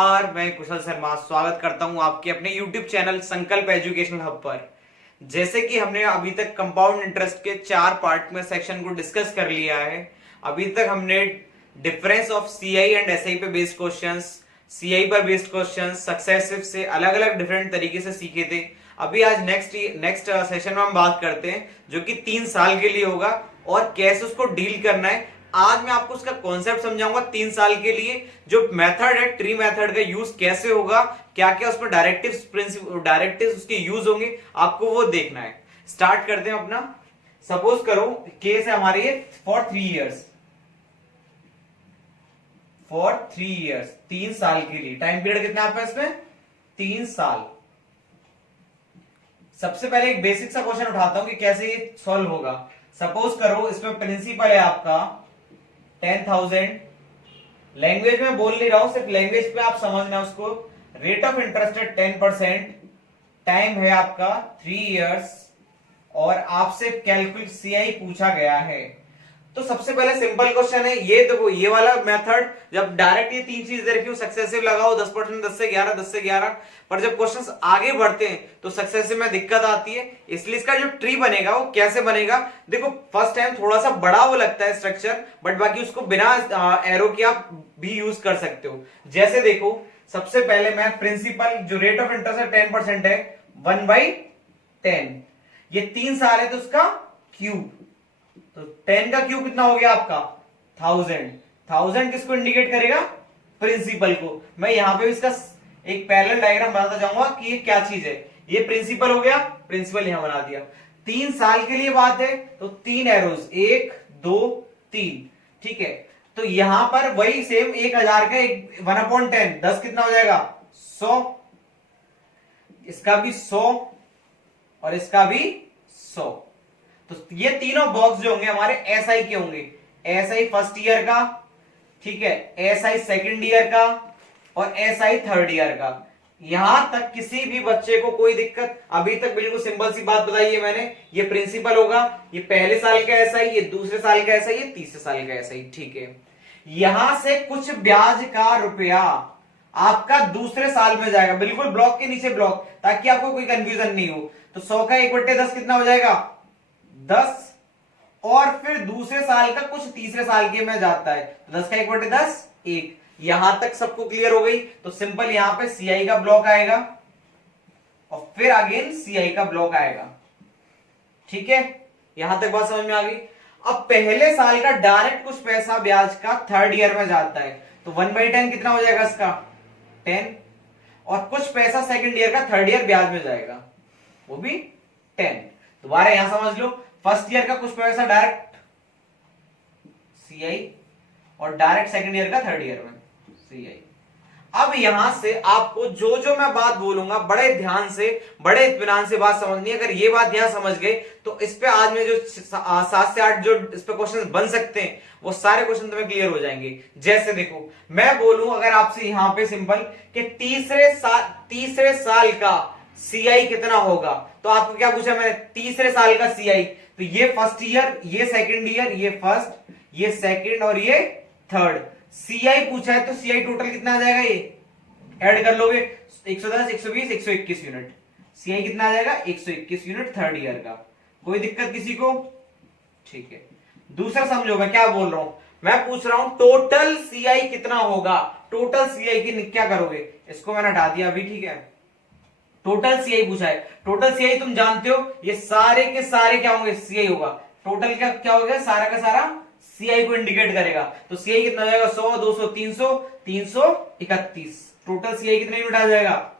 नमस्कार, मैं कुशल शर्मा स्वागत करता हूं आपके अपने YouTube चैनल संकल्प एजुकेशनल हब पर। जैसे कि हमने अभी तक कंपाउंड इंटरेस्ट के 4 पार्ट में सेक्शन को डिस्कस कर लिया है। अभी तक हमने difference of CI and SI पे बेस्ड क्वेश्चंस, सीआई पर बेस्ड क्वेश्चंस सक्सेसिव से अलग अलग डिफरेंट तरीके से सीखे थे। अभी आज नेक्स्ट सेशन में हम बात करते हैं जो कि 3 साल के लिए होगा और कैसे उसको डील करना है। आज मैं आपको उसका कॉन्सेप्ट समझाऊंगा 3 साल के लिए। जो मेथड है ट्री मेथड का यूज कैसे होगा, क्या क्या उसमें डायरेक्टिव्स उसके यूज होंगे, आपको वो देखना है। स्टार्ट करते हैं अपना। सपोज करो केस है हमारे ये फॉर 3 इयर्स 3 साल के लिए। टाइम पीरियड कितना आपका इसमें 3 साल। सबसे पहले एक बेसिक सा क्वेश्चन उठाता हूं कि कैसे ये सॉल्व होगा। सपोज करो इसमें प्रिंसिपल है आपका 10,000। लैंग्वेज में बोल नहीं रहा हूं, सिर्फ लैंग्वेज पे आप समझना उसको। रेट ऑफ इंटरेस्ट है 10%। टाइम है आपका 3 इयर्स और आपसे कैलकुलेट सीआई पूछा गया है। तो सबसे पहले सिंपल क्वेश्चन है ये। देखो ये वाला मेथड जब डायरेक्ट ये 3 चीज दे रखी हो, सक्सेसिव लगाओ 10%, 10 से 11, 10 से 11। पर जब क्वेश्चंस आगे बढ़ते हैं तो सक्सेसिव में दिक्कत आती है। इसलिए इसका जो ट्री बनेगा वो कैसे बनेगा, देखो फर्स्ट टाइम थोड़ा सा बड़ा वो लगता है स्ट्रक्चर, बट बाकी उसको बिना एरो के आप भी यूज कर सकते हो। जैसे देखो सबसे पहले मैं प्रिंसिपल जो रेट ऑफ इंटरेस्ट है 10% है 1/10। ये 3 साल है तो उसका क्यूब, तो 10 का क्यूब कितना हो गया आपका 1000 किसको इंडिकेट करेगा, प्रिंसिपल को। मैं यहां पे इसका एक पैरेलल डायग्राम बनाता जाऊंगा कि ये क्या चीज है। ये प्रिंसिपल हो गया, प्रिंसिपल यहां बना दिया। 3 साल के लिए बात है तो 3 एरोज 1 2 3, ठीक है। तो यहां पर वही सेम 1000 का 1/10, 10 कितना हो जाएगा 100। इसका भी 100 और इसका भी 100। तो ये तीनों बॉक्स जो होंगे हमारे एसआई के होंगे। एसआई फर्स्ट ईयर का, ठीक है, एसआई सेकंड ईयर का और एसआई थर्ड ईयर का। यहां तक किसी भी बच्चे को कोई दिक्कत, अभी तक बिल्कुल सिंपल सी बात बताई है मैंने। ये प्रिंसिपल होगा, ये पहले साल का एसआई, ये दूसरे साल का एसआई, ये तीसरे साल का एसआई, ठीक है। यहां से कुछ ब्याज का रुपया आपका दूसरे साल में जाएगा, बिल्कुल ब्लॉक के नीचे ब्लॉक, ताकि आपको कोई कंफ्यूजन नहीं हो। तो 100 का 1/10 कितना हो जाएगा 10, और फिर दूसरे साल का कुछ तीसरे साल के में जाता है तो 10 का 1/10 1। यहां तक सबको क्लियर हो गई। तो सिंपल यहां पे सीआई का ब्लॉक आएगा और फिर अगेन सीआई का ब्लॉक आएगा, ठीक है। यहां तक बात समझ में आ गई। अब पहले साल का डायरेक्ट कुछ पैसा ब्याज का थर्ड ईयर में जाता है तो 1/10 कितना हो जाएगा इसका 10, और कुछ पैसा सेकंड ईयर का थर्ड ईयर ब्याज में जाएगा वो भी 10। दोबारा यहां समझ लो, फर्स्ट ईयर का कुछ पैसा डायरेक्ट सीआई और डायरेक्ट सेकंड ईयर का थर्ड ईयर में सीआई। अब यहां से आपको जो जो मैं बात बोलूंगा बड़े ध्यान से, बड़े इत्मीनान से बात समझनी है। अगर ये बात यहां समझ गए तो इस पे आज में जो 7 से 8 जो इस पे क्वेश्चन बन सकते हैं वो सारे क्वेश्चन तुम्हें क्लियर हो जाएंगे। जैसे देखो मैं बोलूं अगर आपसे यहां पे सिंपल कि तीसरे साल का सीआई कितना होगा, तो आपको क्या पूछा मैंने, तीसरे साल का सीआई। तो ये फर्स्ट ईयर, ये सेकंड ईयर, ये फर्स्ट, ये सेकंड और ये थर्ड। सीआई पूछा है तो सीआई टोटल कितना आ जाएगा, ये ऐड कर लोगे 110 120 121 यूनिट। सीआई कितना आ जाएगा 121 यूनिट थर्ड ईयर का। कोई दिक्कत किसी को, ठीक है। दूसरा समझो मैं क्या बोल रहा हूं, मैं पूछ रहा हूं टोटल सीआई कितना होगा। टोटल सीआई की क्या करोगे, इसको मैंने हटा दिया अभी, ठीक है। टोटल सीआई पूछा है। टोटल सीआई तुम जानते हो ये सारे के सारे क्या होंगे, सीआई होगा। टोटल क्या होगा, सारा का सारा सीआई को इंडिकेट करेगा। तो सीआई कितना हो जाएगा 100 200 300 331। टोटल सीआई कितने यूनिट आ जाएगा,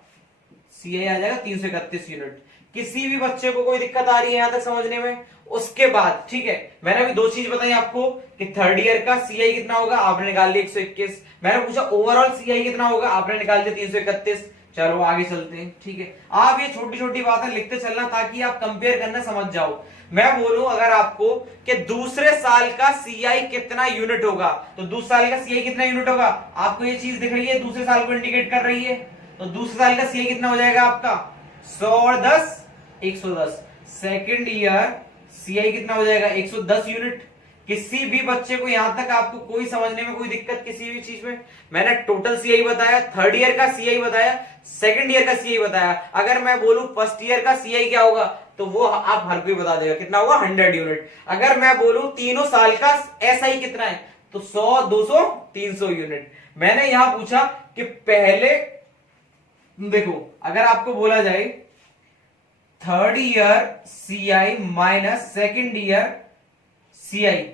सीआई आ जाएगा 331 यूनिट। किसी भी बच्चे को कोई दिक्कत आ रही है यहां तक समझने में। उसके बाद ठीक है, मैंने अभी 2 चीज बताई आपको कि थर्ड ईयर का सीआई कितना होगा, आपने निकाल लिया 121। मैंने पूछा ओवरऑल सीआई कितना होगा, आपने निकाल दिया 331। चलो आगे चलते हैं, ठीक है। आप ये छोटी छोटी बातें लिखते चलना ताकि आप कंपेयर करना समझ जाओ। मैं बोलूं अगर आपको कि दूसरे साल का सीआई कितना यूनिट होगा, तो दूसरे साल का सीआई कितना यूनिट होगा, आपको ये चीज दिख रही है दूसरे साल को इंडिकेट कर रही है। तो दूसरे साल का सीआई कितना हो जाएगा आपका 100 और 10 110। सेकेंड ईयर सीआई कितना हो जाएगा 110 यूनिट। किसी भी बच्चे को यहां तक आपको कोई समझने में कोई दिक्कत किसी भी चीज में? मैंने टोटल सीआई बताया, थर्ड ईयर का सीआई बताया, सेकंड ईयर का सीआई बताया। अगर मैं बोलूं फर्स्ट ईयर का सीआई क्या होगा, तो वो आप हर कोई बता देगा कितना होगा, 100 यूनिट। अगर मैं बोलूं तीनों साल का एसआई कितना है, तो 100, 200, 300 यूनिट। मैंने यहां पूछा कि पहले देखो, अगर आपको बोला जाए third year CI minus second year CI,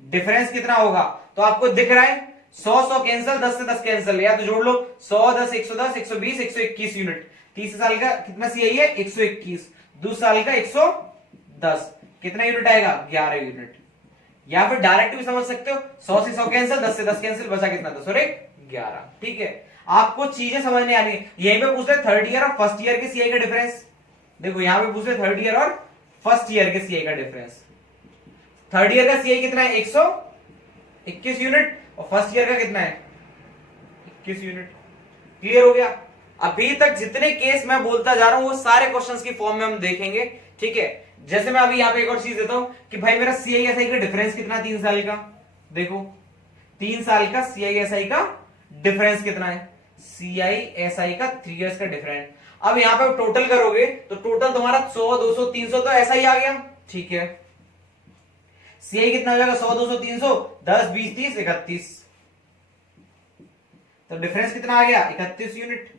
difference कितना होगा, तो आपको दिख रहा है 100 कैंसल, 10 से 10 कैंसल, या तो जोड़ लो 100, 10, 110, 120, 121 यूनिट। तीसरे साल का कितना सीआई है, 121। दूसरे साल का 110, कितना यूनिट आएगा, 11 यूनिट। या फिर डायरेक्ट भी समझ सकते हो, 100 से 100 कैंसल, 10 से 10 कैंसल, बचा कितना, 10 और 11। ठीक है, आपको चीजें समझने आनी है। यहीं पे पूछ रहे थर्ड ईयर और फर्स्ट ईयर के सीआई का डिफरेंस। देखो यहां पे पूछ रहे थर्ड ईयर और फर्स्ट ईयर के सीआई का डिफरेंस। थर्ड ईयर का सीआई कितना है, 121 यूनिट, और फर्स्ट ईयर का कितना है, 21 यूनिट। क्लियर हो गया? अभी तक जितने केस मैं बोलता जा रहा हूं वो सारे क्वेश्चंस की फॉर्म में हम देखेंगे। ठीक है, जैसे मैं अभी यहां पे एक और चीज देता हूं कि भाई मेरा सीआईएसआई का डिफरेंस कितना है 3 साल का। देखो 3 साल का सीआईएसआई का डिफरेंस कितना है, सीआईएसआई का 3 इयर्स का डिफरेंस। अब यहां पे टोटल करोगे तो टोटल तुम्हारा 100, 200, 300 तो ऐसा ही आ गया। ठीक है, सीआई कितना हो जाएगा, 100, 200, 300, 10, 20, 30, 31, तो डिफरेंस कितना आ गया, 31 यूनिट।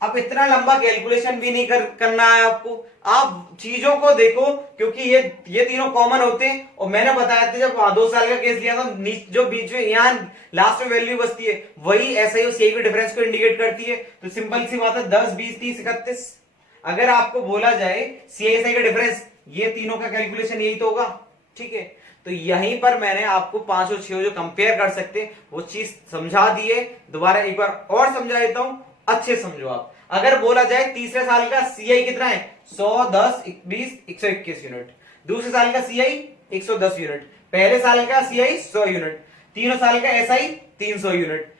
अब इतना लंबा कैलकुलेशन भी नहीं करना है आपको, आप चीजों को देखो, क्योंकि ये तीनों कॉमन होते हैं। और मैंने बताया था जब 2 साल का केस लिया था, जो बीच में यहाँ लास्ट में वैल्यू बचती है वही ऐसा ही सीआई के डिफरेंस को इंडिकेट करती है। तो सिंपल सी बात है, 10, 20, 30, 31। अगर आपको बोला जाए सीआईएसआई का डिफरेंस, ये तीनों का कैलकुलेशन यही तो होगा। ठीक है, तो यहीं पर मैंने आपको 5 और 6 जो कंपेयर कर सकते हैं वो चीज समझा दी है। दोबारा एक बार और समझा देता हूं, अच्छे समझो आप। अगर बोला जाए तीसरे साल का सीआई कितना है, 100, 10, 20, 121 यूनिट। दूसरे साल का सीआई 110 यूनिट। पहले साल का सीआई 100 यूनिट। तीनों साल का एसआई 300 यूनिट।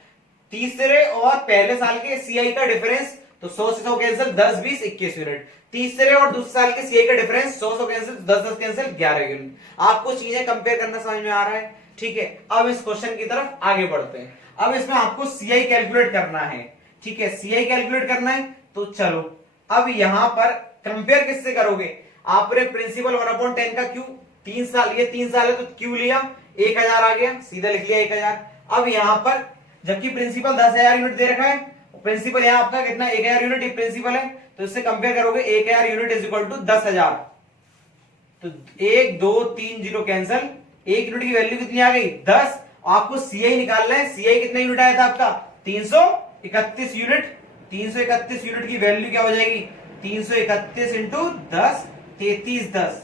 तीसरे और पहले साल के सीआई का डिफरेंस, तो 100 से 100 कैंसिल, 10, 20, 21 यूनिट। तीसरे और दूसरे साल के सीआई का डिफरेंस 100 100 कैंसिल, 10 10 कैंसिल, 11 यूनिट। आपको चीजें कंपेयर करना समझ में आ रहा है? ठीक है, अब इस क्वेश्चन की तरफ आगे बढ़ते हैं। अब इसमें आपको सीआई कैलकुलेट करना है। ठीक है, सीआई कैलकुलेट करना है, तो चलो अब यहां पर कंपेयर किससे करोगे, आपने प्रिंसिपल 1/10 का क्यू, 3 साल, ये 3 साल है तो क्यू लिया, 1000 आ गया, सीधा लिख लिया 1000। अब यहां पर जबकि प्रिंसिपल 10,000 यूनिट दे रखा है, प्रिंसिपल यहां आपका कितना 1000 यूनिट, ये प्रिंसिपल है, तो इससे कंपेयर करोगे 1000 यूनिट इज इक्वल टू 10,000। तो 1 2 3 0 कैंसल, 1 यूनिट की वैल्यू कितनी आ गई, 10। आपको सीआई निकालना है, सीआई कितना यूनिट आया था आपका, 331 यूनिट। 331 यूनिट की वैल्यू क्या हो जाएगी, 331 इंटू 10, 33, 10।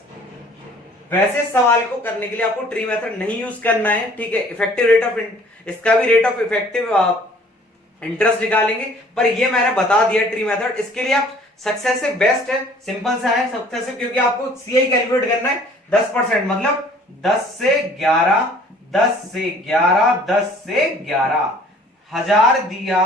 वैसे सवाल को करने के लिए आपको ट्री मेथड नहीं यूज करना है। ठीक है, इफेक्टिव रेट ऑफ, इसका भी रेट ऑफ इफेक्टिव इंटरेस्ट निकालेंगे, पर ये मैंने बता दिया ट्री मेथड। इसके लिए आप सक्सेसिव बेस्ट है, सिंपल सा है सक्सेसिव, क्योंकि आपको सीआई कैलकुलेट करना है 10%, मतलब 10 से 11, 10 से 11, 10 से 11, 1000 दिया,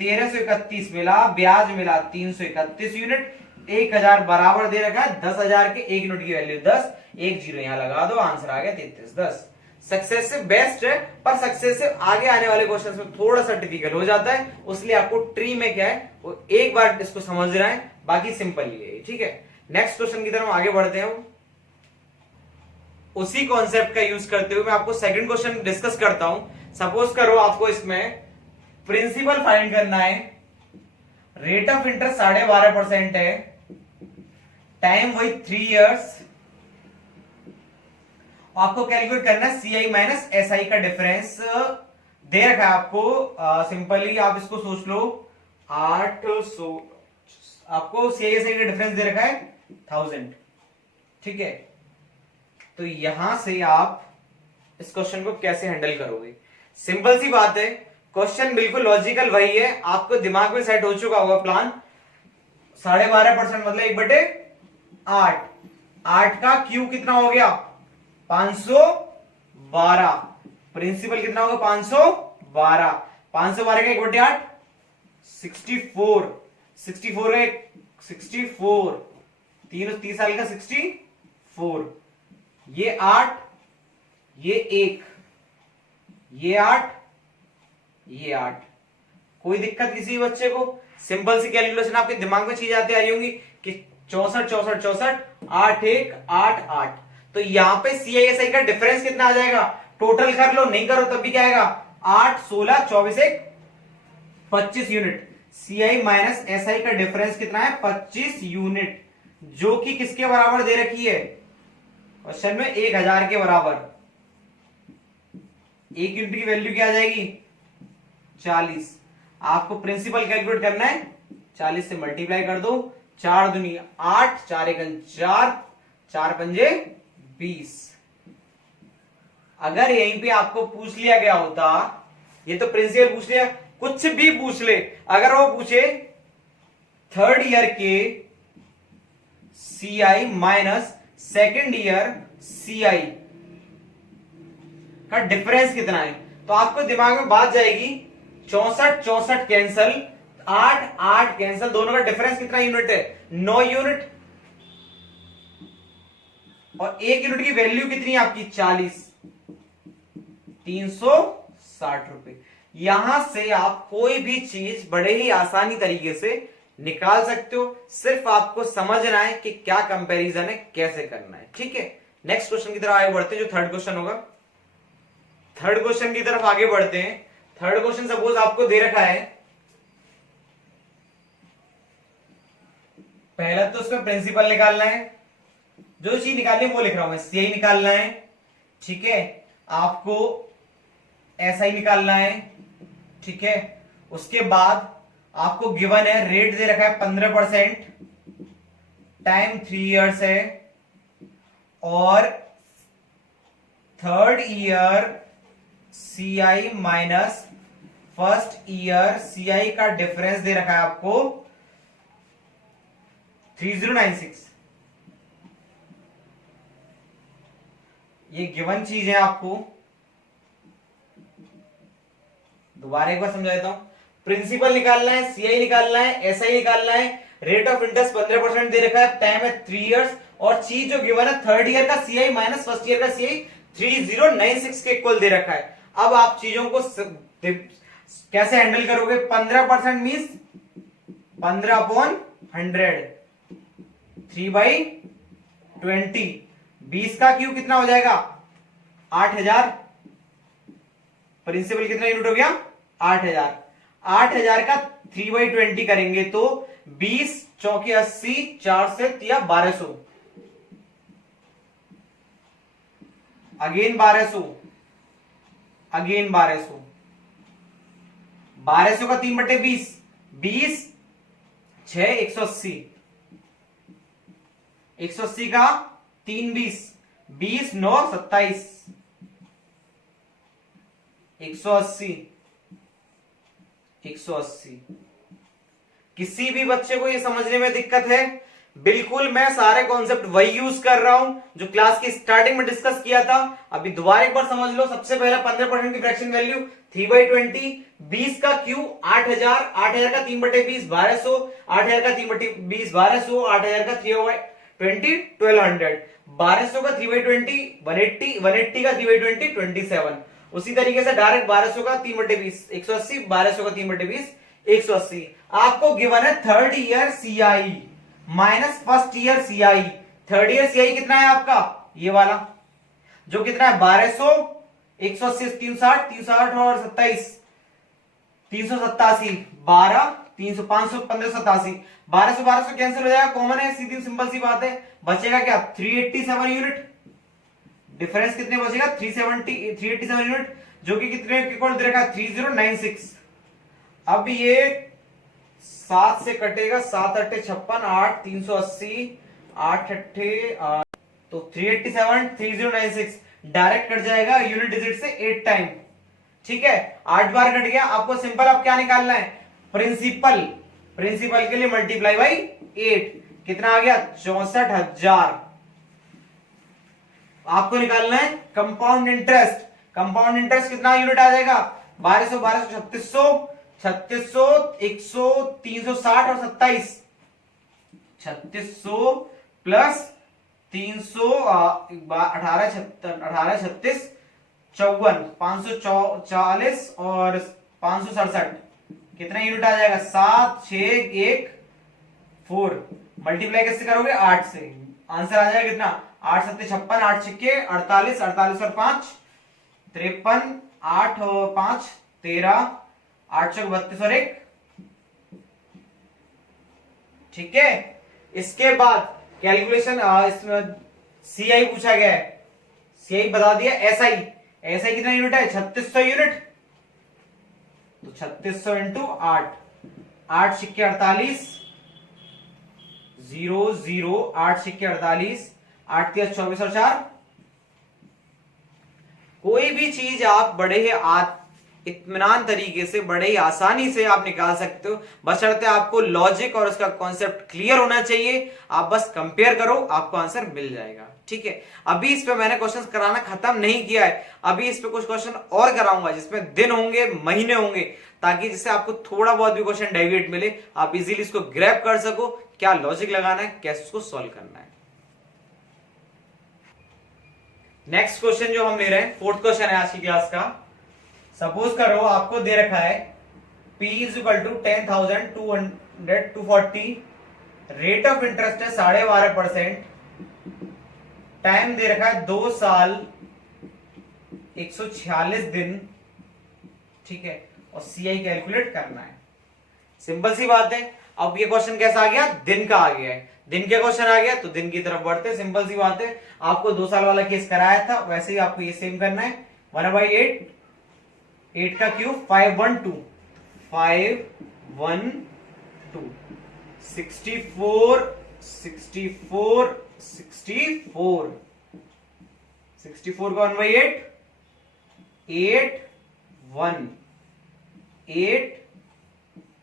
1331 मिला, ब्याज मिला 331 यूनिट, 1000 बराबर दे रखा है 10,000 के, 1 यूनिट की वैल्यू 10, 1 जीरो यहां लगा दो, आंसर आ गया 33, 10। सक्सेसिव बेस्ट है, पर सक्सेसिव आगे आने वाले क्वेश्चन में थोड़ा सा डिफिकल्ट हो जाता है, उसलिए आपको ट्री में क्या है वो एक बार इसको समझना है, बाकी सिंपल ही है। ठीक है, नेक्स्ट क्वेश्चन की तरफ आगे बढ़ते हैं। उसी कॉन्सेप्ट का यूज करते हुए मैं आपको सेकंड क्वेश्चन डिस्कस करता हूं। सपोज करो आपको इसमें प्रिंसिपल फाइंड करना है, रेट ऑफ इंटरेस्ट 12.5% है, टाइम वही 3 इयर्स, आपको कैलकुलेट करना है सीआई माइनस एसआई का डिफरेंस दे रखा है आपको। सिंपली आप इसको सोच लो 800, आपको सीआई एसआई का डिफरेंस दे रखा है 1000। ठीक है, तो यहां से आप इस क्वेश्चन को कैसे हैंडल करोगे, सिंपल सी बात है, क्वेश्चन बिल्कुल लॉजिकल वही है, आपको दिमाग में सेट हो चुका होगा प्लान। 12.5% मतलब 1/8, 8 का क्यू कितना हो गया 512, प्रिंसिपल कितना होगा 512, 512 का 1/8 64, 64 का 64, 30 साल का 64, ये 8, ये 1, ये 8, ये 8। कोई दिक्कत किसी बच्चे को? सिंपल सी कैलकुलेशन आपके दिमाग में चीज आती आ रही होंगी कि 64 64 64 8 1 8 8। तो यहां पे CISI का डिफरेंस कितना आ जाएगा? टोटल कर लो, नहीं करो तब भी क्या आएगा? 8 16 24 1 25 यूनिट। CI माइनस SI का डिफरेंस कितना है? 25 यूनिट, जो कि किसके बराबर दे रखी है क्वेश्चन में? 1000 के बराबर। 1 यूनिट की वैल्यू क्या आ जाएगी? 40। आपको प्रिंसिपल कैलकुलेट करना है, 40 से मल्टीप्लाई कर दो। 4 दूनी 8, 4 एकम 4, 4 पंजे 20। अगर यहीं पे आपको पूछ लिया गया होता, ये तो प्रिंसिपल पूछ लिया, कुछ भी पूछ ले, अगर वो पूछे थर्ड ईयर के CI minus second year CI का डिफरेंस कितना है, तो आपको दिमाग में बात जाएगी 64 64 कैंसल, 8 8 कैंसल, दोनों का डिफरेंस कितना यूनिट है? 9 यूनिट। और 1 यूनिट की वैल्यू कितनी है आपकी? 40, 360 रुपए। यहां से आप कोई भी चीज बड़े ही आसानी तरीके से निकाल सकते हो, सिर्फ आपको समझना है कि क्या कंपैरिजन है, कैसे करना है। ठीक है, नेक्स्ट क्वेश्चन की तरफ आगे बढ़ते हैं, जो थर्ड क्वेश्चन होगा। थर्ड क्वेश्चन की तरफ आगे बढ़ते हैं। थर्ड क्वेश्चन सपोज आपको दे रखा है, पहला तो उसमें प्रिंसिपल निकालना है, जो चीज निकालनी है वो लिख रहा हूं मैं। CI निकालना है, ठीक है, आपको SI निकालना है, ठीक है। उसके बाद आपको गिवन है, रेट दे रखा है 15%, टाइम 3 इयर्स है, और third year CI minus first year CI का डिफरेंस दे रखा है आपको 3096। ये गिवन चीज है, आपको दोबारा एक बार समझा देता हूं। प्रिंसिपल निकालना है, CI निकालना है, SI निकालना है, रेट ऑफ इंटरेस्ट 15% दे रखा है, टाइम है 3 इयर्स, और चीज जो गिवन है थर्ड ईयर का CI माइनस फर्स्ट ईयर का CI 3096 के इक्वल दे रखा है। अब आप चीजों को कैसे हैंडल करोगे? 15% मीन्स 15/100, 3/20। 20 का क्यू कितना हो जाएगा? 8000। प्रिंसिपल कितना यूनिट हो गया? 8000। 8000 का 3/20 करेंगे तो 20 चौके 80, 4 से 1200, अगेन 1200, अगेन 1200, 1200 का 3/20, 20 6 180, 180 का 3 20, 20 9 27, 180, 180। किसी भी बच्चे को ये समझने में दिक्कत है? बिल्कुल, मैं सारे कॉन्सेप्ट वही यूज कर रहा हूं जो क्लास की स्टार्टिंग में डिस्कस किया था। अभी दोबारा एक बार समझ लो। सबसे पहला 15% की फ्रैक्शन वैल्यू 3/20, 20 का क्यू 8000, 8000 का 3/20 1200, 8000 का 3/20 1200, 8000 का 3/20 1200, 1200 का 3/20 180, 180 का 3/20 27। उसी तरीके से डायरेक्ट 1200 का 3/20 180, 1200 का 3/20 180। आपको गिवन है third year CI minus first year CI। Third year CI कितना है आपका? ये वाला जो कितना है? 1200, 180, 360, 360 और 27, 387, 12, 300, 500, 1587, 1200 1200 कैंसिल हो जाएगा, कॉमन है, सीधी सिंपल सी बात है। बचेगा क्या? 387 यूनिट। डिफरेंस कितने बचेगा? 387 यूनिट, जो कि कितने इक्वल दे रखा है? 3096। अब ये 7 से कटेगा, 7 8 56, 8 380, 8 8 तो 387 3096 डायरेक्ट कट जाएगा यूनिट डिजिट से 8 टाइम। ठीक है, 8 बार कट गया। आपको सिंपल अब क्या निकालना है? प्रिंसिपल। प्रिंसिपल के लिए मल्टीप्लाई बाई 8, कितना आ गया? 64,000। आपको निकालना है कंपाउंड इंटरेस्ट। कंपाउंड इंटरेस्ट कितना यूनिट आ जाएगा? 1200 1200 3600, 3600 100 360 और 27, 3600 प्लस 300 18 36 54, 540 और 567, कितना यूनिट आ जाएगा? 7 6 1 4, मल्टीप्लाई कैसे करोगे? 8 से। आंसर आ जाएगा कितना? 8 7 56, 8 6 48, 48 और 5 53, 8 और 5 13, 8 6 32 और 1। ठीक है, इसके बाद कैलकुलेशन, इसमें सीआई पूछा गया है, सीआई बता दिया। एसआई, एसआई कितना यूनिट है? 3600 यूनिट। तो 3600 इंटू 8, 8 सिक्के 48, 0 0, 8 सिक्के 48, 8 3 24 और 4। कोई भी चीज आप बड़े ही इत्मीनान तरीके से, बड़े ही आसानी से आप निकाल सकते हो, बशर्ते आपको लॉजिक और उसका कॉन्सेप्ट क्लियर होना चाहिए। आप बस कंपेयर करो, आपको आंसर मिल जाएगा। ठीक है, अभी इस पे मैंने क्वेश्चंस कराना खत्म नहीं किया है, अभी इस पे कुछ क्वेश्चन और कराऊंगा जिसमें दिन होंगे, महीने होंगे, ताकि जिससे आपको थोड़ा बहुत भी क्वेश्चन डेविएट मिले, आप इजीली इसको ग्रैब कर सको, क्या लॉजिक लगाना है, कैसे उसको सॉल्व करना है। नेक्स्ट क्वेश्चन जो हम ले रहे हैं, फोर्थ क्वेश्चन है आज की क्लास का। सपोज करो आपको दे रखा है P is equal to 10,240, rate of interest है 12.5%, टाइम दे रखा है 2 साल 146 दिन। ठीक है, और सीआई कैलकुलेट करना है। सिंपल सी बात है। अब ये क्वेश्चन कैसा आ गया? दिन का आ गया है, दिन के क्वेश्चन आ गया तो दिन की तरफ बढ़ते। सिंपल सी बात है, आपको 2 साल वाला केस कराया था, वैसे ही आपको ये सेम करना है। 1/8, 8 का क्यूब 512, 512, 64, 64, 64, 64 का 1/8, 8 1 8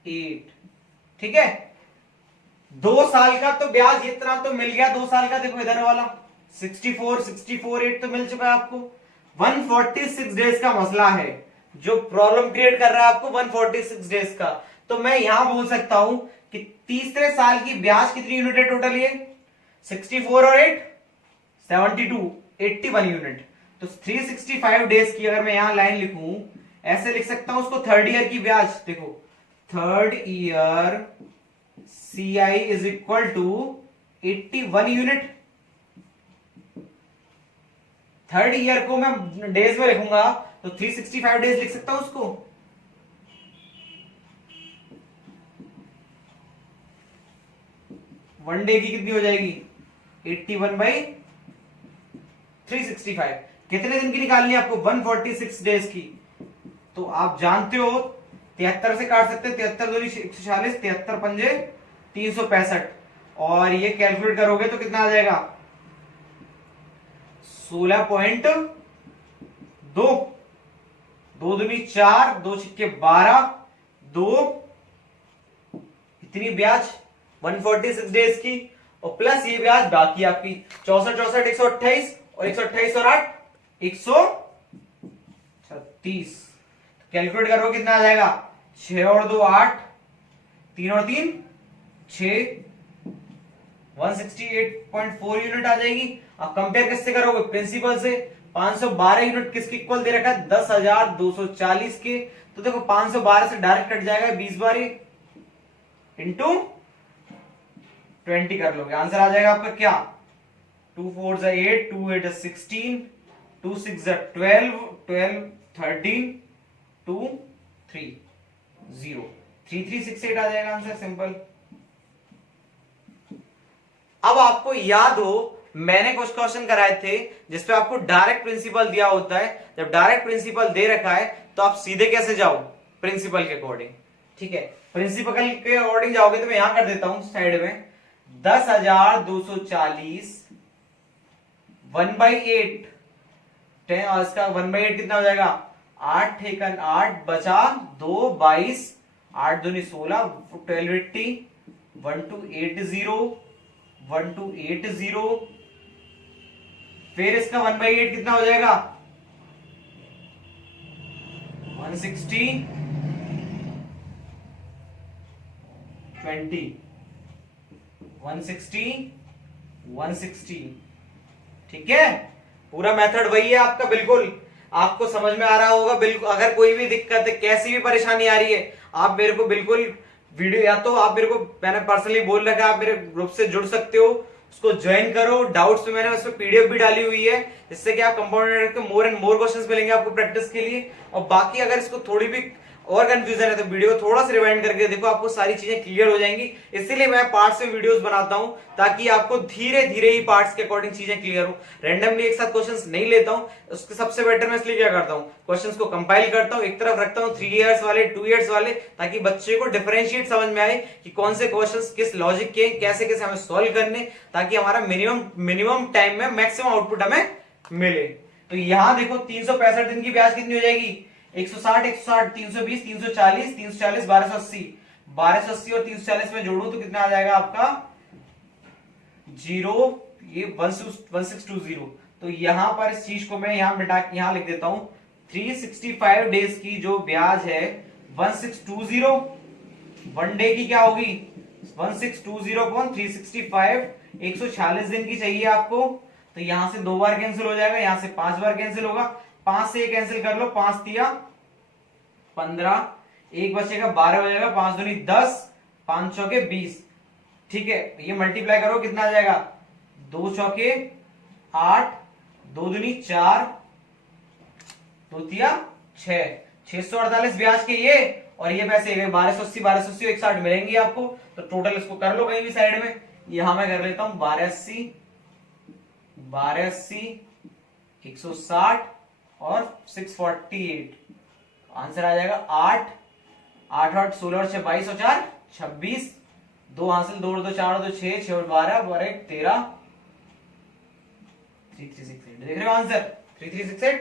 8। ठीक है, 2 साल का तो ब्याज इतना तो मिल गया। 2 साल का देखो इधर वाला 64 64 8 तो मिल चुका है आपको। 146 डेज का मसला है, जो प्रॉब्लम क्रिएट कर रहा है आपको 146 डेज का। तो मैं यहां बोल सकता हूं कि तीसरे साल की ब्याज कितनी यूनिट है टोटल? ये 64 और 8 72, 81 यूनिट। तो 365 डेज की अगर मैं यहां लाइन लिखूं, ऐसे लिख सकता हूं उसको। थर्ड ईयर की ब्याज देखो, third year CI is equal to 81 unit. Third year को मैं डेज में लिखूंगा तो 365 डेज लिख सकता हूं उसको। वन डे की कितनी हो जाएगी? 81/365। कितने दिन की निकालनी है आपको? 146 डेज की। तो आप जानते हो 73 से काट सकते हैं, 73 दूनी 146, 73 पंजे 365, और ये कैलकुलेट करोगे तो कितना आ जाएगा? 16.2, 2 दूनी 4, 2 छिक्के 12, 2, इतनी ब्याज 146 डेज की, और प्लस ये ब्याज बाकी आपकी 64 64 128, और 128 और 8 136। कैलकुलेट करो कितना आ जाएगा? 6 और 2 8, 3 और 3 6, 168.4 यूनिट आ जाएगी। अब कंपेयर किससे करोगे? प्रिंसिपल से। 512 यूनिट किसके इक्वल दे रखा है? 10,240 के। तो देखो 512 से डायरेक्ट कट जाएगा, 20 बार इंटू 20 कर लोगे, आंसर आ जाएगा आपका क्या? 2 4 8, 2 8 16, 2 6 12, 12 13, 2 3 0, 3368 आ जाएगा आंसर। सिंपल। अब आपको याद हो, मैंने कुछ क्वेश्चन कराए थे जिसपे आपको डायरेक्ट प्रिंसिपल दिया होता है। जब डायरेक्ट प्रिंसिपल दे रखा है तो आप सीधे कैसे जाओ? प्रिंसिपल के अकॉर्डिंग। ठीक है, प्रिंसिपल के अकॉर्डिंग जाओगे तो मैं यहां कर देता हूं साइड में। 10,240 1/8, इसका 1/8 कितना हो जाएगा? 8 एकन 8 बचा 2 22, 8 दूनी 16, 1280, 1280, 1280। फिर इसका 1/8 कितना हो जाएगा? 160, 20, 160, 160। ठीक है, पूरा मेथड वही है आपका बिल्कुल। आपको समझ में आ रहा होगा बिल्कुल। अगर कोई भी दिक्कत है, कैसी भी परेशानी आ रही है, आप मेरे को बिल्कुल वीडियो, या तो आप मेरे को, मैंने पर्सनली बोल रखा है, आप मेरे ग्रुप से जुड़ सकते हो, उसको ज्वाइन करो। डाउट्स में मैंने उसमें पीडीएफ भी डाली हुई है, जिससे कि आप compound more and more questions मिलेंगे आपको प्रैक्टिस के लिए। और बाकी अगर इसको थोड़ी भी और कंफ्यूजन है तो वीडियो को थोड़ा सा रिवाइंड करके देखो, आपको सारी चीजें क्लियर हो जाएंगी। इसीलिए मैं पार्ट्स में वीडियोस बनाता हूं, ताकि आपको धीरे धीरे ही पार्ट्स के अकॉर्डिंग चीजें क्लियर हो। रैंडमली एक साथ क्वेश्चंस नहीं लेता हूं, उसके सबसे बेटर मैं इसलिए क्या करता हूं, क्वेश्चंस को कंपाइल करता हूं, एक तरफ रखता हूं 3 इयर्स वाले, 2 इयर्स वाले, ताकि बच्चे को डिफरेंशिएट समझ में आए कि कौन से क्वेश्चंस किस लॉजिक के, कैसे कैसे हमें सॉल्व करने, ताकि हमारा मिनिमम टाइम में मैक्सिमम आउटपुट हमें मिले। तो यहां देखो 365 दिन की ब्याज कितनी हो जाएगी, 160, 160, 320, 340, 340, 1280, 1280 और 340 में जोड़ू तो कितना आ जाएगा आपका, जीरो, ये 1620। तो यहां पर इस चीज को मैं यहां मिटा, यहां लिख देता हूं, 365 डेज की जो ब्याज है 1620, वन डे की क्या होगी 1620 अपॉन 365, 146 दिन की चाहिए आपको। तो यहां से 2 बार कैंसिल हो जाएगा, यहां से 5 बार कैंसिल होगा, 5 से कैंसिल कर लो, 5 दिया 15, एक बचेगा 12 हो जाएगा, 5 दूनी 10, 5 चौके 20। ठीक है, ये मल्टीप्लाई करो कितना आ जाएगा, 2 चौके 8, 2 दूनी 4, 2 तिया 6, 648 ब्याज के ये, और ये पैसे 1280, 1280, 160 मिलेंगे आपको। तो टोटल इसको कर लो कहीं भी साइड में, यहां मैं कर लेता हूं 1280, 1280, 160 और 648, आंसर आ जाएगा 8, 8, 8, 16 और 6, 22 और 4, 26, 2 हासिल, 2 और 2 4 और 2 6, 6 और 12, 12 13, 3368। देख रहे हो आंसर 3368,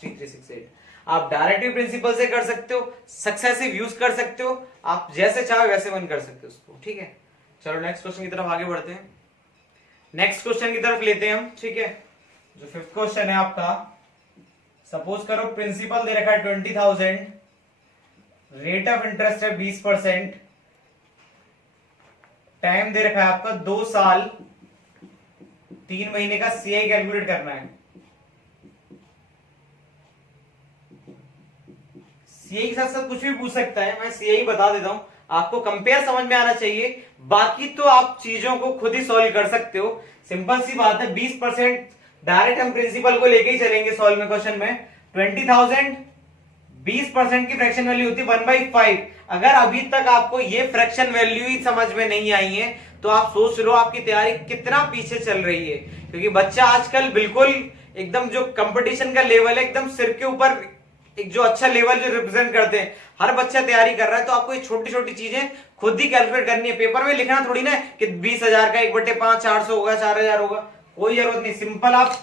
3368। आप डायरेक्टिव प्रिंसिपल से कर सकते हो, सक्सेसिव यूज कर सकते हो, आप जैसे चाहे वैसे वन कर सकते हो उसको। ठीक है, चलो नेक्स्ट क्वेश्चन की तरफ आगे बढ़ते हैं। नेक्स्ट क्वेश्चन की तरफ लेते हैं हम। ठीक है, जो 5th क्वेश्चन है आपका, सपोज करो प्रिंसिपल दे रखा है 20,000, रेट ऑफ इंटरेस्ट है 20%, टाइम दे रखा है आपका 2 साल, 3 महीने का सीआई कैलकुलेट करना है। सीआई के साथ साथ कुछ भी पूछ सकता है, मैं सीआई बता देता हूं, आपको कंपेयर समझ में आना चाहिए, बाकी तो आप चीजों को खुद ही सॉल्व कर सकते हो। सिंपल सी बात है, 20% डायरेक्ट हम प्रिंसिपल को लेके ही चलेंगे सॉल्व में। क्वेश्चन में 20,000 20% की फ्रैक्शन वैल्यू होती है 1/5। अगर अभी तक आपको ये फ्रैक्शन वैल्यू ही समझ में नहीं आई है, तो आप सोच लो आपकी तैयारी कितना पीछे चल रही है। क्योंकि बच्चा आजकल बिल्कुल एकदम जो कंपटीशन का लेवल है, एकदम सिर के ऊपर एक जो अच्छा लेवल जो रिप्रेजेंट करते हैं, हर बच्चा तैयारी कर रहा है। तो आपको ये छोटी छोटी चीजें खुद ही कैलकुलेट करनी है, पेपर में लिखना थोड़ी ना कि 20,000 का 1/5 400 होगा, 4,000 होगा, कोई जरूरत नहीं। सिंपल आप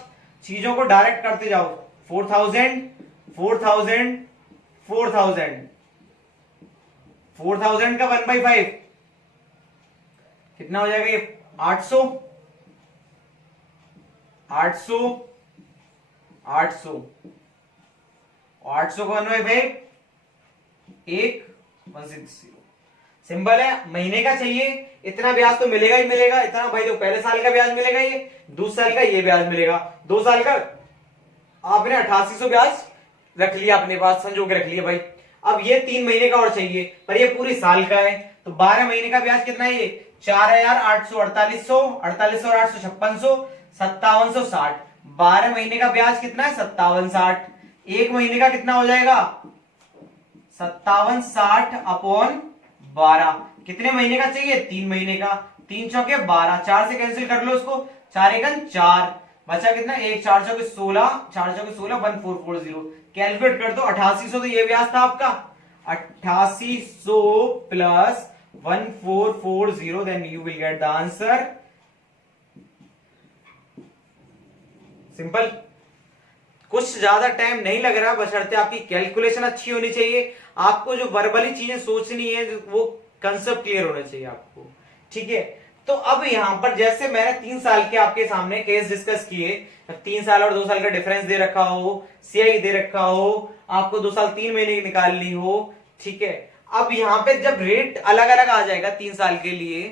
चीजों को डायरेक्ट करते जाओ, 4,000, 4,000, 4,000, 4,000 का 1/5 कितना हो जाएगा, ये 800, 800, 800, 800 को 1/5 1, 160। सिंपल है, महीने का चाहिए, इतना ब्याज तो मिलेगा ही मिलेगा। इतना भाई तो पहले साल का ब्याज मिलेगा, ये दूसरे साल का ये ब्याज मिलेगा, 2 साल का आपने 8800 ब्याज रख लिया अपने पास, संजो के रख लिया भाई। अब ये 3 महीने का और चाहिए, पर ये पूरी साल का है, तो 12 महीने का ब्याज कितना है, ये 4,800, 4800, 4800 और 800, 5600, 5760। 12 महीने का ब्याज कितना है, 5760। एक महीने का कितना हो जाएगा, 5760 अपॉन 12। कितने महीने का चाहिए, 3 महीने का, 3 चौके 12, 4 से कैंसिल कर लो उसको, 4 एकन 4, बचा कितना, 1, 4 चौके 16, 4 चौके 16, 1440। कैलकुलेट कर दो, 8800 तो ये ब्याज था आपका, 8800 plus 1440, then you will get the answer. Simple, कुछ ज्यादा टाइम नहीं लग रहा, बशर्ते आपकी कैलकुलेशन अच्छी होनी चाहिए। आपको जो वर्बली चीजें सोचनी है वो कंसेप्ट क्लियर होना चाहिए आपको। ठीक है, तो अब यहां पर जैसे मैंने 3 साल के आपके सामने केस डिस्कस किए, 3 साल और 2 साल का डिफरेंस दे रखा हो, सीआई दे रखा हो, आपको 2 साल 3 महीने की निकालनी हो। ठीक है, अब यहां पे जब रेट अलग अलग आ जाएगा 3 साल के लिए,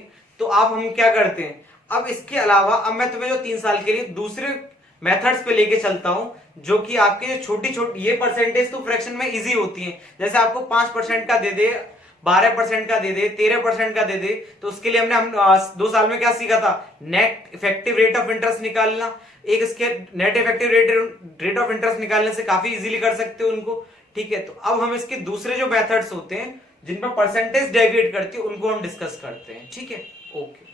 तो आप हम क्या करते हैं, अब इसके अलावा अब मैं तुम्हें जो 3 साल के लिए दूसरे मेथड्स पे लेके चलता हूं जो कि आपके छोटी छोटी ये परसेंटेज तो फ्रैक्शन में इजी होती है। जैसे आपको 5% का दे दे, 12% का दे दे, 13% का दे दे, तो उसके लिए हम 2 साल में क्या सीखा था, net effective rate of interest निकालना। एक इसके net effective rate of interest निकालने से काफी इजीली कर सकते हो उनको। ठीक है, तो अब हम इसके दूसरे जो मेथड्स होते हैं जिन पर परसेंटेज डेविएट करती है उनको हम डिस्कस करते हैं। ठीक है, ओके।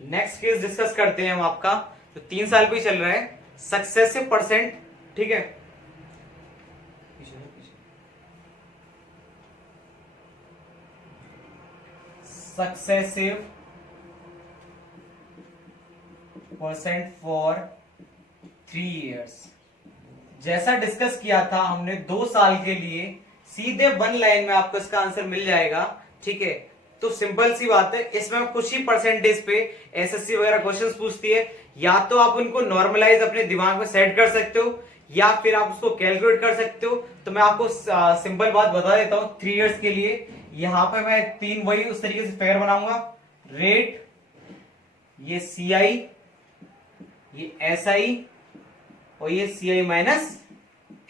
नेक्स्ट केस डिस्कस करते हैं हम आपका, तो 3 साल पे चल रहा है, सक्सेसिव परसेंट। ठीक है, सक्सेसिव परसेंट फॉर 3 years। जैसा डिस्कस किया था हमने 2 साल के लिए, सीधे 1 लाइन में आपको इसका आंसर मिल जाएगा। ठीक है, तो सिंपल सी बात है, इसमें कुछ ही परसेंटेज पे एसएससी वगैरह क्वेश्चंस पूछती है, या तो आप उनको नॉर्मलाइज अपने दिमाग में सेट कर सकते हो या फिर आप उसको कैलकुलेट कर सकते हो। तो मैं आपको सिंपल बात बता देता हूं, 3 years के लिए यहां पे मैं 3 वही उस तरीके से फिगर बनाऊंगा, रेट, ये सीआई, ये एसआई और ये सीआई माइनस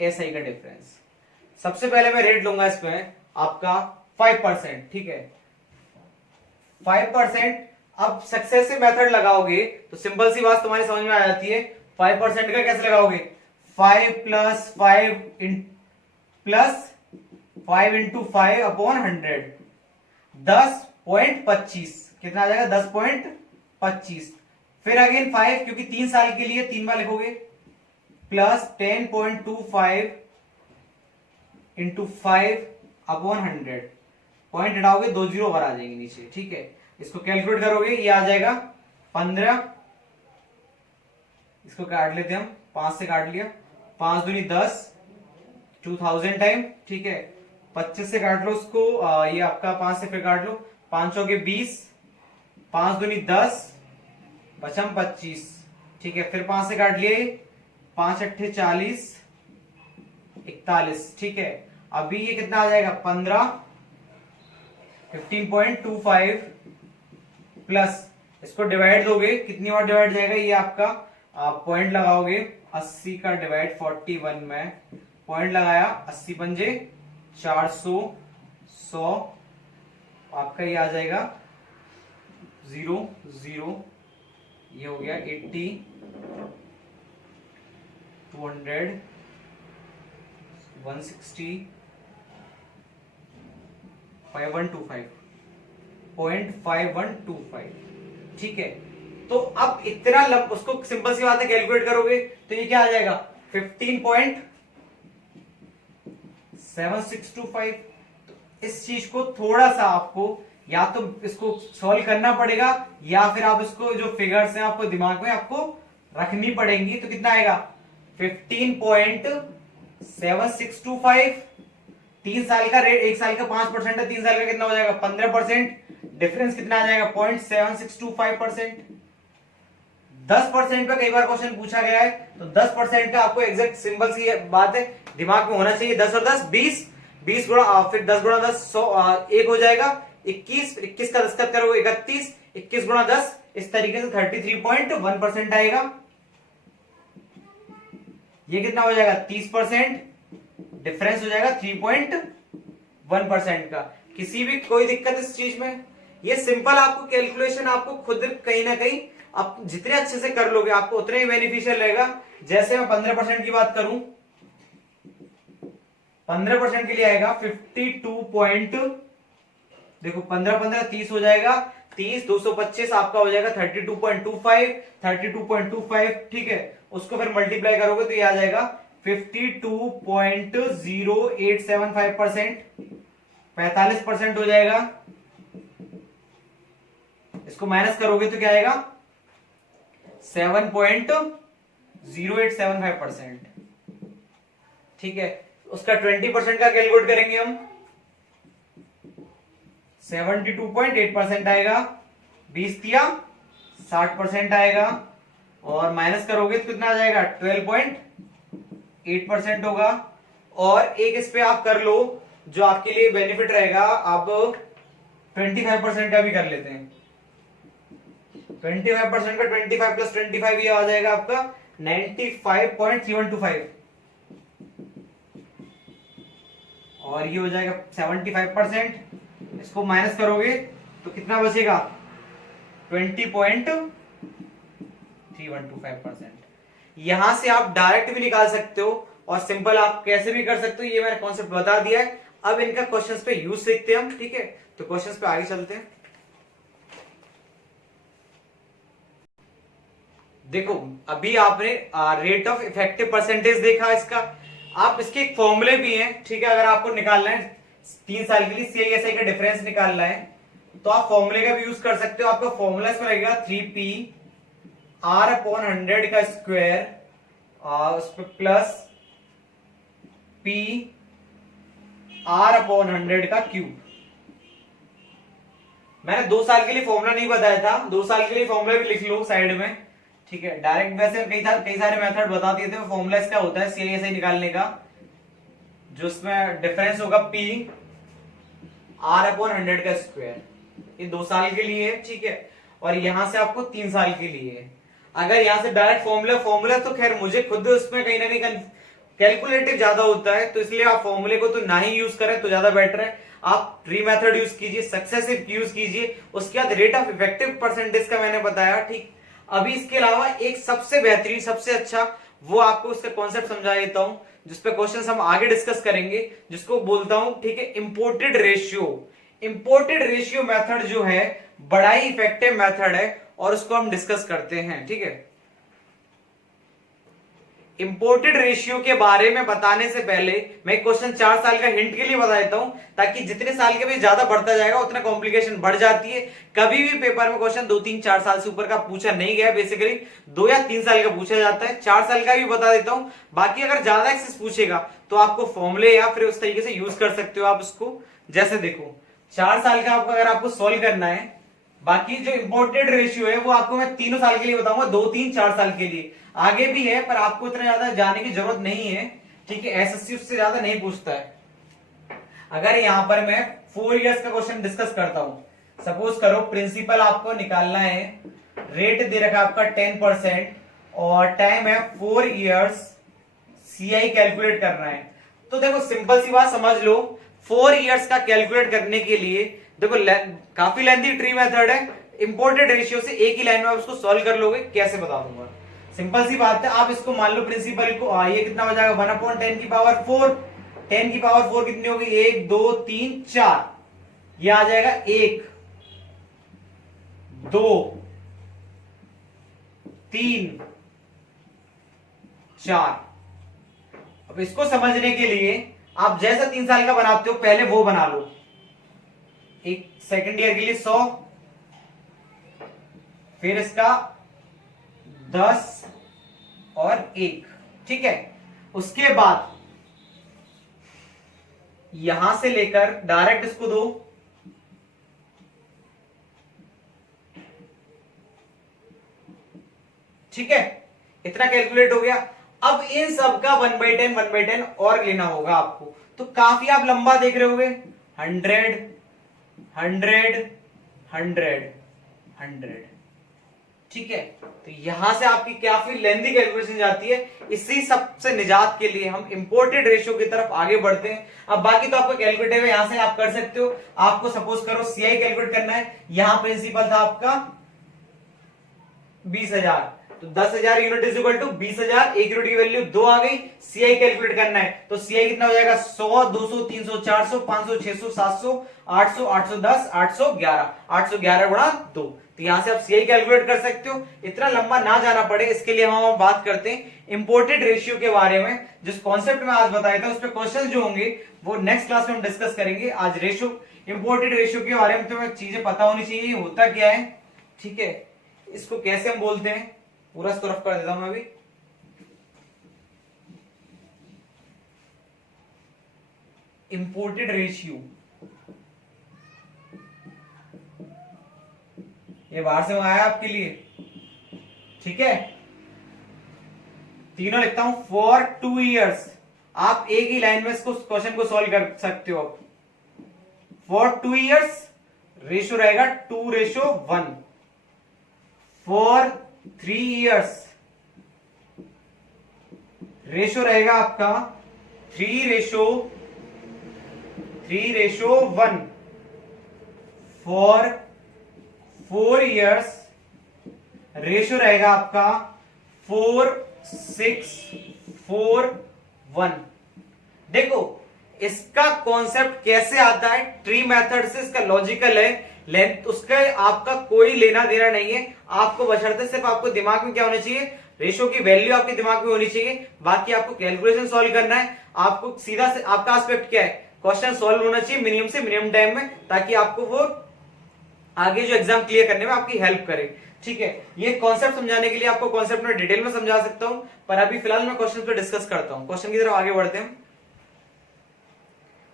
एसआई का डिफरेंस। सबसे पहले मैं रेट लूंगा इसमें आपका 5%। ठीक है, 5%। अब सक्सेसिव मेथड लगाओगे तो सिंपल सी बात तुम्हारी समझ में आ जाती है। 5% का कैसे लगाओगे, 5 प्लस 5 इंटू 5 अपॉन 100, 10.25। कितना आ जाएगा, 10.25। फिर अगेन 5, क्योंकि 3 साल के लिए 3 बार लिखोगे, प्लस 10.25 इंटू 5 अपॉन 100। पॉइंट हटाओगे 2 जीरो बार आ जाएंगे नीचे। ठीक है, इसको कैलकुलेट करोगे, ये आ जाएगा 15। इसको काट लेते हैं हम, 5 से काट लिया, 5 दूनी 10, 2000 टाइम। ठीक है, 25 से काट लो उसको, ये आपका 5 से फिर काट लो, 5 चौके 20, 5 दूनी 10, बचम 25। ठीक है, फिर 5 से काट लिए, 5 अट्ठे 40, 41। ठीक है, अभी ये कितना आ जाएगा, 15, 15.25 प्लस इसको डिवाइड दोगे, कितनी बार डिवाइड जाएगा, ये आपका पॉइंट लगाओगे, 80 का डिवाइड 41 में पॉइंट लगाया, 80 पंजे 400, 100, आपका ये आ जाएगा 0 0, ये हो गया 80, 200, 160, 5125, 0.5125। ठीक है, तो अब इतना उसको सिंपल सी बात है, कैलकुलेट करोगे तो ये क्या आ जाएगा, 15.7625। तो इस चीज को थोड़ा सा आपको या तो इसको सॉल्व करना पड़ेगा या फिर आप इसको जो फिगर्स हैं आपको दिमाग में आपको रखनी पड़ेंगी। तो कितना आएगा, 15.7625। 3 साल का रेट, 1 साल का 5% है, 3 साल का कितना हो जाएगा, 15%। डिफरेंस कितना आ जाएगा, 0.7625%। 10% पे कई बार क्वेश्चन पूछा गया है, तो 10% का आपको एग्जैक्ट सिंबल सी बात है दिमाग में होना चाहिए। 10 और 10 20, 20 गुणा, फिर 10 गुणा 10 100, 1 हो जाएगा, 21, 21 का 10 करोगे 31, 21 गुणा 10, इस तरीके से 33.1% आएगा। ये कितना हो जाएगा, 30%। डिफरेंस हो जाएगा 3.1% का। किसी भी कोई दिक्कत इस चीज में, ये सिंपल आपको कैलकुलेशन आपको खुद कहीं ना कहीं आप जितने अच्छे से कर लोगे आपको उतने ही बेनिफिशियल रहेगा। जैसे मैं 15% की बात करूं, 15% के लिए आएगा 52 देखो 15 15 30 हो जाएगा, 30 225 आपका हो जाएगा 32.25, 32.25। ठीक है, उसको फिर मल्टीप्लाई करोगे तो ये आ जाएगा 52.0875%, 45% हो जाएगा। इसको माइनस करोगे तो क्या आएगा, 7.0875%। ठीक है, उसका 20% का कैलकुलेट करेंगे हम, 72.8% आएगा, 20 दिया 60% आएगा, और माइनस करोगे तो कितना आ जाएगा, 12.8% होगा। और एक इस पे आप कर लो जो आपके लिए बेनिफिट रहेगा, आप 25% का भी कर लेते हैं। 25% का 25 प्लस 25 ये आ जाएगा आपका 95.3125 और ये हो जाएगा 75%। इसको माइनस करोगे तो कितना बचेगा 20.3125%। यहां से आप डायरेक्ट भी निकाल सकते हो और सिंपल आप कैसे भी कर सकते हो, ये मैंने कॉन्सेप्ट बता दिया है। अब इनका क्वेश्चंस पे यूज सीखते हैं हम, ठीक है। तो क्वेश्चंस पे आगे चलते हैं। देखो अभी आपने रेट ऑफ इफेक्टिव परसेंटेज देखा इसका, आप इसके एक फॉर्मूले भी हैं, ठीक है। अगर आपको निकालना है 3 साल के लिए सीआईएसआई का डिफरेंस निकालना है तो आप फॉर्मूले का भी यूज कर सकते हो। आपका फॉर्मूला इसमें रहेगा 3p r/100 का स्क्वायर उस पर प्लस p r/100 का क्यूब। मैंने 2 साल के लिए फॉर्मूला नहीं बताया था, 2 साल के लिए फॉर्मूला भी लिख लो साइड में, ठीक है। डायरेक्ट वैसे कई सारे मेथड बता दिए थे। फॉर्मूला इसका होता है सीआईएसआई निकालने का, जो इसमें डिफरेंस होगा p r/100 का स्क्वायर, ये 2 साल के लिए है, ठीक है। और यहां से आपको 3 साल के लिए है। अगर यहां से डायरेक्ट फॉर्मूला तो खैर मुझे खुद उसमें कहीं ना कहीं कैलकुलेटिव ज्यादा होता है, तो इसलिए आप फॉर्मूले को तो ना ही यूज करें तो ज्यादा बेटर है। आप ट्री मेथड यूज कीजिए, सक्सेसिव यूज कीजिए। उसके बाद रेट ऑफ इफेक्टिव परसेंटेज का मैंने बताया, ठीक। अभी इसके अलावा एक सबसे बेहतरीन सबसे अच्छा वो आपको उसका कॉन्सेप्ट समझा देता हूं, जिसपे क्वेश्चंस हम आगे डिस्कस करेंगे, जिसको बोलता हूं, ठीक है, imported ratio. Imported ratio method जो है बड़ा ही इफेक्टिव मेथड है और उसको हम डिस्कस करते हैं, ठीक है। इंपोर्टेड रेशियो के बारे में बताने से पहले मैं क्वेश्चन 4 साल का हिंट के लिए बता देता हूं, ताकि जितने साल के भी ज्यादा बढ़ता जाएगा उतना कॉम्प्लिकेशन बढ़ जाती है। कभी भी पेपर में क्वेश्चन 2 3 4 साल से ऊपर का पूछा नहीं गया, बेसिकली 2 या 3 साल का पूछा जाता है। 4 साल का भी बता देता हूं। बाकी अगर ज्यादा एक्सेस पूछेगा तो आपको फॉर्मूले या फिर उस तरीके से यूज कर सकते हो आप उसको। जैसे देखो 4 साल का आपको अगर आपको सोल्व करना है, बाकी जो इंपोर्टेड रेशियो है वो आपको मैं तीनों साल के लिए बताऊंगा, 2 3 4 साल के लिए। आगे भी है पर आपको इतना ज्यादा जाने की जरूरत नहीं है, ठीक है। एसएससी उससे ज्यादा नहीं पूछता है। अगर यहां पर मैं 4 इयर्स का क्वेश्चन डिस्कस करता हूं, सपोज करो प्रिंसिपल आपको निकालना है, रेट दे रखा आपका 10% और टाइम है 4 इयर्स, सीआई कैलकुलेट करना है। तो देखो सिंपल सी बात समझ लो, 4 इयर्स का कैलकुलेट करने के लिए देखो काफी लेंथी ट्री मेथड है। इंपोर्टेड रेशियो से एक ही लाइन में आप उसको सॉल्व कर लोगे, कैसे बता दूंगा। सिंपल सी बात है, आप इसको मान लो प्रिंसिपल को, ये कितना हो जाएगा 1/10 की पावर 4। 10 की पावर 4 कितनी होगी, 1 2 3 4, ये आ जाएगा 1 2 3 4। अब इसको समझने के लिए आप जैसा 3 साल का बनाते हो पहले वो बना लो। एक सेकंड ईयर के लिए 100, फिर इसका 10 और 1, ठीक है। उसके बाद यहां से लेकर डायरेक्ट इसको दो, ठीक है। इतना कैलकुलेट हो गया। अब इन सब का 1/10 और लेना होगा आपको, तो काफी आप लंबा देख रहे होगे। 100 100 100 100, ठीक है। तो यहां से आपकी काफी लेंथी कैलकुलेशन जाती है। इसी सबसे निजात के लिए हम इंपोर्टेड रेशियो की तरफ आगे बढ़ते हैं। अब बाकी तो आपका कैलकुलेटिव है, यहां से आप कर सकते हो। आपको सपोज करो सीआई कैलकुलेट करना है, यहां प्रिंसिपल था आपका 20,000, तो 10,000 यूनिट इज इक्वल टू 20,000, एक यूनिट की वैल्यू 2 आ गई। सीआई कैलकुलेट करना है तो सीआई कितना हो जाएगा 100 200 300 400 500 600 700 800 810 811, 811 गुणा 2। तो यहां से आप सीआई कैलकुलेट कर सकते हो। इतना लंबा ना जाना पड़े इसके लिए हम बात करते हैं इंपोर्टेड रेशियो के बारे में। जिस कॉन्सेप्ट में आज बताया था उस पर क्वेश्चन जो होंगे वो नेक्स्ट क्लास में हम डिस्कस करेंगे। आज रेशियो इंपोर्टेड रेशियो के बारे में तो चीजें पता होनी चाहिए होता क्या है, ठीक है। इसको कैसे हम बोलते हैं पूरा इसको रफ कर देता हूं मैं अभी। इंपोर्टेड रेशियो, ये बाहर से मंगाया आपके लिए, ठीक है। तीनों लिखता हूं फॉर 2 इयर्स, आप एक ही लाइन में इसको क्वेश्चन को सॉल्व कर सकते हो। फॉर 2 years रेशियो रहेगा 2:1। फॉर 3 years रेशियो रहेगा आपका 3:1। फॉर 4 years रेशियो रहेगा आपका 4:6:4:1। देखो इसका कॉन्सेप्ट कैसे आता है, ट्री मेथड से इसका लॉजिकल है, लेंथ उसका आपका कोई लेना देना नहीं है। आपको बशर्ते सिर्फ आपको दिमाग में क्या होना चाहिए, रेशियो की वैल्यू आपके दिमाग में होनी चाहिए। बाकी आपको कैलकुलेशन सॉल्व करना है। आपको सीधा से आपका एस्पेक्ट क्या है, क्वेश्चन सॉल्व होना चाहिए मिनिमम से मिनिमम टाइम में, ताकि आपको वो आगे जो एग्जाम क्लियर करने में आपकी हेल्प करे। ठीक है, ये कॉन्सेप्ट समझाने के लिए आपको कॉन्सेप्ट में डिटेल में समझा सकता हूं, पर अभी फिलहाल मैं क्वेश्चन पे डिस्कस करता हूं। क्वेश्चन की तरफ आगे बढ़ते हैं।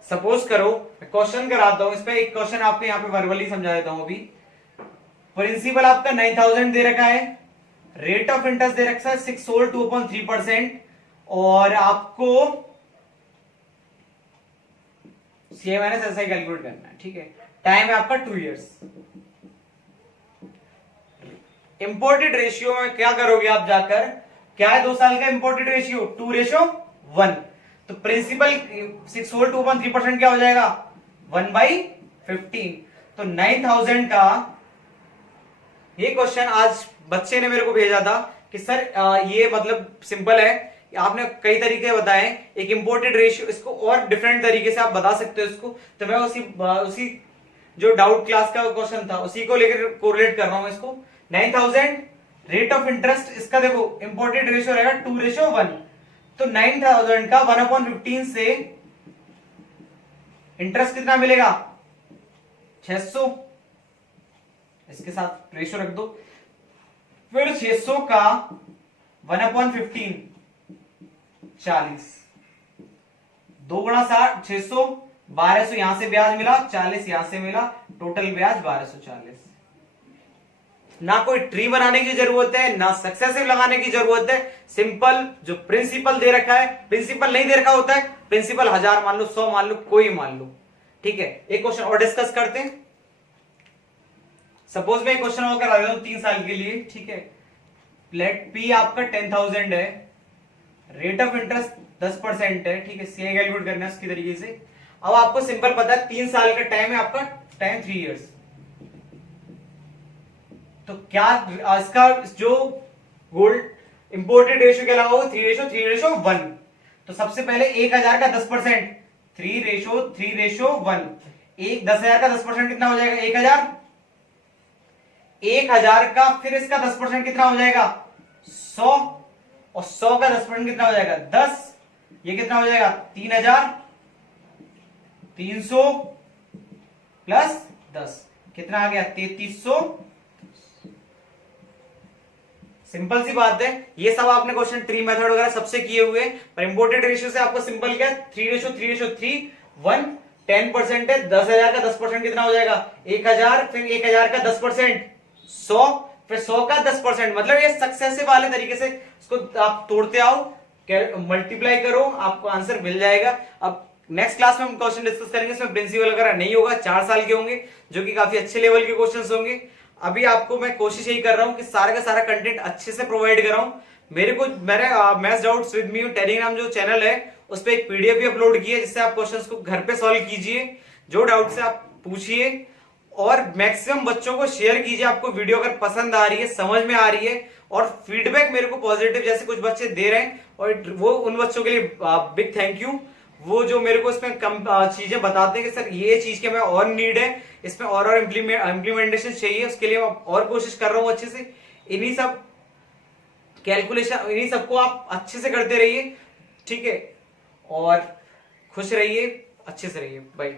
सपोज करो क्वेश्चन कराता हूं, इस पे एक क्वेश्चन आपको यहाँ पे वर्बली समझा देता हूं। अभी प्रिंसिपल आपका 9000 दे रखा है, रेट ऑफ इंटरेस्ट दे रखा है 6 सोल 2.3%, और आपको सी माइनस ऐसा ही कैलकुलेट करना है। ठीक है, टाइम है आपका 2 years। इंपोर्टेड रेशियो में क्या करोगे आप जाकर, क्या है 2 साल का इंपोर्टेड रेशियो 2:1। तो प्रिंसिपल 6 होल 2.3% क्या हो जाएगा 1/15। तो 9000 का ये क्वेश्चन आज बच्चे ने मेरे को भेजा था कि सर ये मतलब सिंपल है, आपने कई तरीके बताए, एक इंपोर्टेड रेशियो, इसको और डिफरेंट तरीके से आप बता सकते हो इसको। तो मैं उसी जो डाउट क्लास का क्वेश्चन था उसी को लेकर कोरिलेट कर रहा हूं इसको। 9000 रेट ऑफ इंटरेस्ट, इसका देखो इंपोर्टेड रेशियो रहेगा 2:1। तो 9000 का 1/15 से इंटरेस्ट कितना मिलेगा 600, इसके साथ रेशियो रख दो। फिर 600 का 1/15 40, 2 गुणा 60 600, 1200 यहां से ब्याज मिला, 40 यहां से मिला, टोटल ब्याज 1240। ना कोई ट्री बनाने की जरूरत है, ना सक्सेसिव लगाने की जरूरत है। सिंपल जो प्रिंसिपल दे रखा है, प्रिंसिपल नहीं दे रखा होता है, प्रिंसिपल 1000 मान लो, 100 मान लो, कोई मान लो। ठीक है, एक क्वेश्चन और डिस्कस करते हैं। सपोज मैं एक क्वेश्चन और करा देता हूं 3 साल के लिए। ठीक है, लेट पी आपका 10,000 है, रेट ऑफ इंटरेस्ट 10% है। ठीक है, सीए कैलकुलेट करना है उसकी तरीके से। अब आपको सिंपल पता है 3 साल का टाइम है, आपका टाइम 3 years। तो क्या इसका जो गोल्ड इंपोर्टेड रेशियो क्या लगा होगा 3:1। तो सबसे पहले 1000 का 10%, 3:1। एक 10,000 का 10% कितना हो जाएगा 1000। 1000 का फिर इसका 10% कितना हो जाएगा 100, और 100 का 10% कितना हो जाएगा 10। ये कितना हो जाएगा 3300 प्लस 10 कितना आ गया 3300। सिंपल सी बात है, ये सब आपने क्वेश्चन ट्री मेथड वगैरह सबसे किए हुए, पर इंपोर्टेड रेशियो से आपको सिंपल क्या 3:3:3 10% है। 10,000 का 10% कितना हो जाएगा 1000, फिर 1000 का 10% 100, फिर 100 का 10%। मतलब ये सक्सेसिव वाले तरीके से इसको आप तोड़ते आओ, मल्टीप्लाई करो, आपको आंसर मिल जाएगा। अब नेक्स्ट क्लास में हम क्वेश्चन डिस्कस करेंगे, इसमें प्रिंसिपल वगैरह नहीं होगा, 4 साल के होंगे, जो कि काफी अच्छे लेवल के क्वेश्चंस होंगे। अभी आपको मैं कोशिश यही कर रहा हूं कि सारा का सारा कंटेंट अच्छे से प्रोवाइड कर रहा हूं। मेरे maths doubts with me Telegram जो चैनल है उस पर एक पीडीएफ भी अपलोड की है, जिससे आप क्वेश्चंस को घर पे सॉल्व कीजिए, जो डाउट से आप पूछिए, और मैक्सिमम बच्चों को शेयर कीजिए। आपको वीडियो अगर पसंद आ रही है, समझ में आ रही है, और फीडबैक मेरे को पॉजिटिव जैसे कुछ बच्चे दे रहे हैं, और वो उन बच्चों के लिए बिग थैंक यू। वो जो मेरे को इसमें कम चीजें बताते हैं कि सर ये चीज के में और नीड है, इसमें और इम्प्लीमेंटेशन चाहिए, उसके लिए मैं और कोशिश कर रहा हूं अच्छे से। इन्हीं सब कैलकुलेशन, इन्हीं सबको आप अच्छे से करते रहिए। ठीक है, और खुश रहिए, अच्छे से रहिए। बाय।